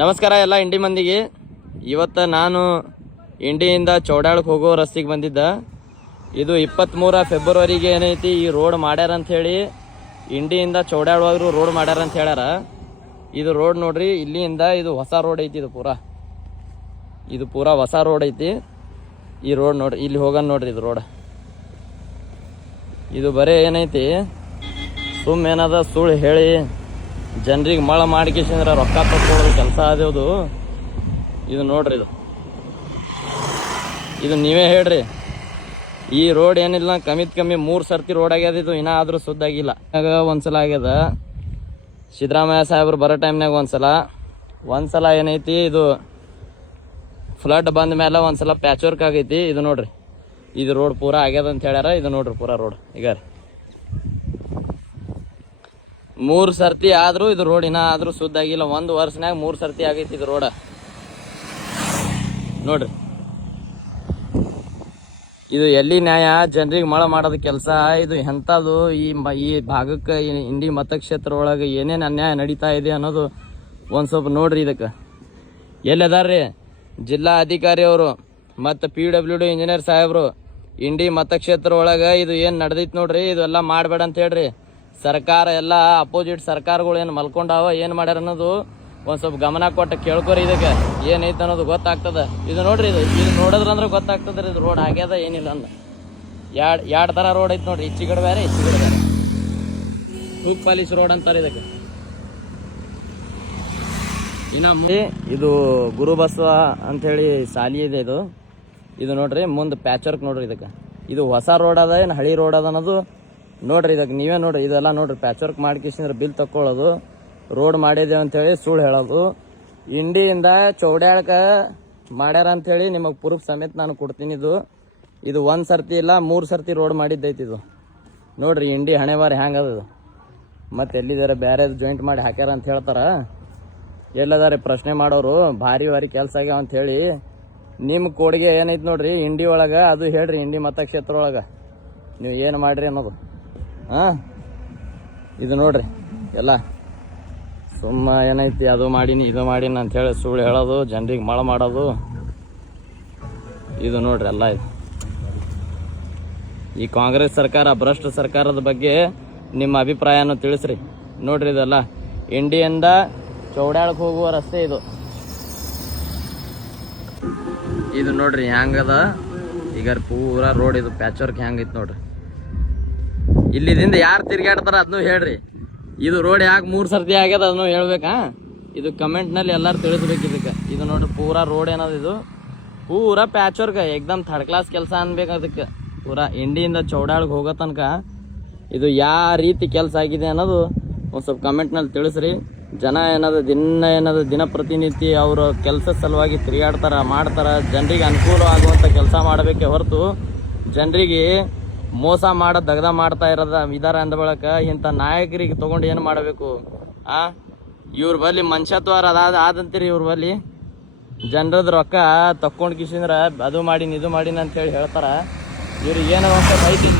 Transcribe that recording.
ನಮಸ್ಕಾರ ಎಲ್ಲ ಇಂಡಿ ಮಂದಿಗೆ. ಇವತ್ತು ನಾನು ಇಂಡಿಯಿಂದ ಚೌಡಾಳಕ್ಕೆ ಹೋಗೋ ರಸ್ತೆಗೆ ಬಂದಿದ್ದ. ಇದು 23 ಫೆಬ್ರವರಿಗೆ ಏನೈತಿ ಈ ರೋಡ್ ಮಾಡ್ಯಾರ ಅಂಥೇಳಿ, ಇಂಡಿಯಿಂದ ಚೌಡಾಳವಾದ್ರು ರೋಡ್ ಮಾಡ್ಯಾರ ಅಂತ ಹೇಳ್ಯಾರ. ಇದು ರೋಡ್ ನೋಡ್ರಿ, ಇಲ್ಲಿಂದ ಇದು ಹೊಸ ರೋಡ್ ಐತಿ. ಇದು ಪೂರಾ ಹೊಸ ರೋಡ್ ಐತಿ. ಈ ರೋಡ್ ನೋಡ್ರಿ, ಇಲ್ಲಿ ಹೋಗೋಣ ನೋಡ್ರಿ. ಇದು ರೋಡ್ ಇದು ಬರೀ ಏನೈತಿ, ಏನದ ಸುಳ್ಳು ಹೇಳಿ ಜನರಿಗೆ ಮಳ ಮಾಡಿಕೆಸಿಂದ್ರ ರೊಕ್ಕ ತಕ್ಕೊಳ್ಳೋದು ಕೆಲಸ ಆದೇವುದು. ಇದು ನೋಡ್ರಿ, ಇದು ನೀವೇ ಹೇಳ್ರಿ. ಈ ರೋಡ್ ಏನಿಲ್ಲ ಕಮ್ಮಿತ್ ಕಮ್ಮಿ 3 ಸರ್ತಿ ರೋಡ್ ಆಗ್ಯದ. ಇದು ಇನ್ನೂ ಆದ್ರೂ ಸುದ್ದಾಗಿಲ್ಲ. ಒಂದ್ಸಲ ಆಗ್ಯದ ಸಿದ್ದರಾಮಯ್ಯ ಸಾಹೇಬ್ರು ಬರೋ ಟೈಮ್ನಾಗ ಒಂದ್ಸಲ ಏನೈತಿ, ಇದು ಫ್ಲಡ್ ಬಂದ ಮೇಲೆ ಒಂದ್ಸಲ ಪ್ಯಾಚ್ ವರ್ಕ್ ಆಗೈತಿ. ಇದು ನೋಡ್ರಿ, ಇದು ರೋಡ್ ಪೂರಾ ಆಗ್ಯದ ಅಂತ ಹೇಳ್ಯಾರ. ಇದು ನೋಡ್ರಿ ಪೂರಾ ರೋಡ್ ಈಗ 3 ಸರ್ತಿ ಆದ್ರೂ ಇದು ರೋಡ್ ಇನ್ನೂ ಆದ್ರೂ ಸುದ್ದಾಗಿಲ್ಲ. 1 ವರ್ಷನಾಗ 3 ಸರ್ತಿ ಆಗೈತಿ ಇದು ರೋಡ. ನೋಡ್ರಿ, ಇದು ಎಲ್ಲಿ ನ್ಯಾಯ? ಜನರಿಗೆ ಮಳ ಮಾಡೋದು ಕೆಲಸ ಇದು ಎಂಥದ್ದು? ಈ ಭಾಗಕ್ಕೆ ಇಂಡಿ ಮತಕ್ಷೇತ್ರ ಒಳಗೆ ಏನೇನು ಅನ್ಯಾಯ ನಡೀತಾ ಇದೆ ಅನ್ನೋದು ಒಂದು ಸ್ವಲ್ಪ ನೋಡ್ರಿ. ಇದಕ್ಕೆ ಎಲ್ಲಿ ಅದಾರ್ರಿ ಜಿಲ್ಲಾ ಅಧಿಕಾರಿ ಅವರು ಮತ್ತು PWD ಇಂಜಿನಿಯರ್ ಸಾಹೇಬ್ರು? ಇಂಡಿ ಮತಕ್ಷೇತ್ರ ಒಳಗೆ ಇದು ಏನು ನಡೆದೈತಿ ನೋಡ್ರಿ, ಇದೆಲ್ಲ ಮಾಡಬೇಡ ಅಂತ ಹೇಳ್ರಿ. ಸರ್ಕಾರ ಎಲ್ಲ ಅಪೋಸಿಟ್ ಸರ್ಕಾರಗಳು ಏನು ಮಲ್ಕೊಂಡಾವ, ಏನು ಮಾಡ್ಯಾರ ಅನ್ನೋದು ಒಂದು ಸ್ವಲ್ಪ ಗಮನ ಕೊಟ್ಟು ಕೇಳ್ಕೊರಿ. ಇದಕ್ಕೆ ಏನೈತೆ ಅನ್ನೋದು ಗೊತ್ತಾಗ್ತದ. ಇದು ನೋಡ್ರಿ, ಇದು ನೋಡಿದ್ರಂದ್ರೆ ಗೊತ್ತಾಗ್ತದ್ರಿ ಇದು ರೋಡ್ ಆಗ್ಯದ ಏನಿಲ್ಲ ಅಂದ. ಎರಡು ಥರ ರೋಡ್ ಐತಿ ನೋಡ್ರಿ, ಈಚಿಗಡೆ ಬೇರೆ ಈಚಿಗಡೆ ಬೇರೆ. ಹೂಪ್ ಪಾಲಿಶ್ ರೋಡ್ ಅಂತಾರೆ ಇದಕ್ಕೆ. ಇನ್ನು ಇದು ಗುರುಬಸವ ಅಂಥೇಳಿ ಸಾಲಿ ಇದೆ. ಇದು ನೋಡ್ರಿ ಮುಂದೆ ಪ್ಯಾಚ್ ವರ್ಕ್ ನೋಡ್ರಿ. ಇದಕ್ಕೆ ಇದು ಹೊಸ ರೋಡ್ ಅದ ಏನು ಹಳಿ ರೋಡ್ ಅದ ಅನ್ನೋದು ನೋಡ್ರಿ. ಇದಕ್ಕೆ ನೀವೇ ನೋಡ್ರಿ, ಇದೆಲ್ಲ ನೋಡ್ರಿ ಪ್ಯಾಚ್ ವರ್ಕ್ ಮಾಡ್ಕಿಸಿದ್ರೆ ಬಿಲ್ ತಕ್ಕೊಳ್ಳೋದು, ರೋಡ್ ಮಾಡಿದೇವೆ ಅಂಥೇಳಿ ಸುಳ್ಳು ಹೇಳೋದು. ಇಂಡಿಯಿಂದ ಚೌಡ್ಯಾಳಕ್ಕೆ ಮಾಡ್ಯಾರ ಅಂಥೇಳಿ ನಿಮಗೆ ಪ್ರೂಫ್ ಸಮೇತ ನಾನು ಕೊಡ್ತೀನಿ. ಇದು 1 ಸರ್ತಿ ಇಲ್ಲ 3 ಸರ್ತಿ ರೋಡ್ ಮಾಡಿದ್ದೈತಿ. ಇದು ನೋಡ್ರಿ ಇಂಡಿ ಹಣೆ ಬಾರಿ ಹ್ಯಾಂಗದ. ಮತ್ತೆ ಎಲ್ಲಿದ್ದಾರೆ ಬೇರೆ ಜಾಯಿಂಟ್ ಮಾಡಿ ಹಾಕ್ಯಾರ ಅಂತ ಹೇಳ್ತಾರ. ಎಲ್ಲದಾರೆ ಪ್ರಶ್ನೆ ಮಾಡೋರು ಭಾರಿ ಕೆಲಸ ಆಗ್ಯಾವ ಅಂಥೇಳಿ. ನಿಮ್ಮ ಕೊಡುಗೆ ಏನೈತಿ ನೋಡ್ರಿ ಇಂಡಿ ಒಳಗೆ, ಅದು ಹೇಳ್ರಿ. ಇಂಡಿ ಮತಕ್ಷೇತ್ರ ಒಳಗೆ ನೀವು ಏನು ಮಾಡ್ರಿ ಅನ್ನೋದು. ಇದು ನೋಡ್ರಿ ಎಲ್ಲ ಸುಮ್ಮ ಏನೈತಿ, ಅದು ಮಾಡೀನಿ ಇದು ಮಾಡೀನಿ ಅಂಥೇಳಿ ಸುಳ್ಳು ಹೇಳೋದು, ಜನರಿಗೆ ಮಳ ಮಾಡೋದು. ಇದು ನೋಡ್ರಿ ಎಲ್ಲ ಇದು. ಈ ಕಾಂಗ್ರೆಸ್ ಸರ್ಕಾರ, ಭ್ರಷ್ಟ ಸರ್ಕಾರದ ಬಗ್ಗೆ ನಿಮ್ಮ ಅಭಿಪ್ರಾಯನ ತಿಳಿಸ್ರಿ. ನೋಡ್ರಿ ಇದೆಲ್ಲ ಇಂಡಿಯಿಂದ ಚೌಡ್ಯಾಳಕ್ಕೆ ಹೋಗುವ ರಸ್ತೆ ಇದು ನೋಡ್ರಿ ಹ್ಯಾಂಗದ. ಈಗ ಪೂರಾ ರೋಡ್ ಇದು ಪ್ಯಾಚ್ ವರ್ಕ್ ಹ್ಯಾಂಗೈತಿ ನೋಡ್ರಿ. ಇಲ್ಲಿದಿಂದ ಯಾರು ತಿರ್ಗಾಡ್ತಾರ ಅದನ್ನು ಹೇಳ್ರಿ. ಇದು ರೋಡ್ ಯಾಕೆ 3 ಸರ್ತಿ ಆಗ್ಯದ ಅದನ್ನು ಹೇಳ್ಬೇಕಾ? ಇದು ಕಮೆಂಟ್ನಲ್ಲಿ ಎಲ್ಲರೂ ತಿಳಿಸ್ಬೇಕು ಇದಕ್ಕೆ. ಇದು ನೋಡ್ರಿ ಪೂರಾ ರೋಡ್ ಏನದ, ಇದು ಪೂರಾ ಪ್ಯಾಚ್ ವರ್ಕ್ ಏಕ್ದಮ್ ಥರ್ಡ್ ಕ್ಲಾಸ್ ಕೆಲಸ ಅನ್ಬೇಕು. ಅದಕ್ಕೆ ಪೂರಾ ಇಂಡಿಯಿಂದ ಚೌಡಾಳಕ್ಕೆ ಹೋಗೋ ತನಕ ಇದು ಯಾವ ರೀತಿ ಕೆಲಸ ಆಗಿದೆ ಅನ್ನೋದು ಒಂದು ಸ್ವಲ್ಪ ಕಮೆಂಟ್ನಲ್ಲಿ ತಿಳಿಸ್ರಿ. ಜನ ದಿನ ಪ್ರತಿನಿತ್ಯ ಅವರ ಕೆಲಸ ಸಲುವಾಗಿ ತಿರುಗಾಡ್ತಾರ, ಮಾಡ್ತಾರ. ಜನರಿಗೆ ಅನುಕೂಲ ಆಗುವಂಥ ಕೆಲಸ ಮಾಡಬೇಕೆ ಹೊರತು ಜನರಿಗೆ ಮೋಸ ಮಾಡೋದು ದಗದ ಮಾಡ್ತಾ ಇದಾರೆ ಅಂದ ಬಳಕ ಇಂಥ ನಾಯಕರಿಗೆ ತೊಗೊಂಡು ಏನು ಮಾಡಬೇಕು? ಇವ್ರ ಬಲ್ಲಿ ಮನುಷ್ಯತ್ವ ಆದಂತೀರಿ. ಇವ್ರ ಬಲ್ಲಿ ಜನರದ್ದು ರೊಕ್ಕ ತಕ್ಕೊಂಡು ಕಿಸಿಂದ್ರೆ ಅದು ಮಾಡೀನಿ ಇದು ಮಾಡೀನಿ ಅಂತೇಳಿ ಹೇಳ್ತಾರ. ಇವ್ರಿಗೆ ಏನೋ ಅಂತ ಮಾಹಿತಿ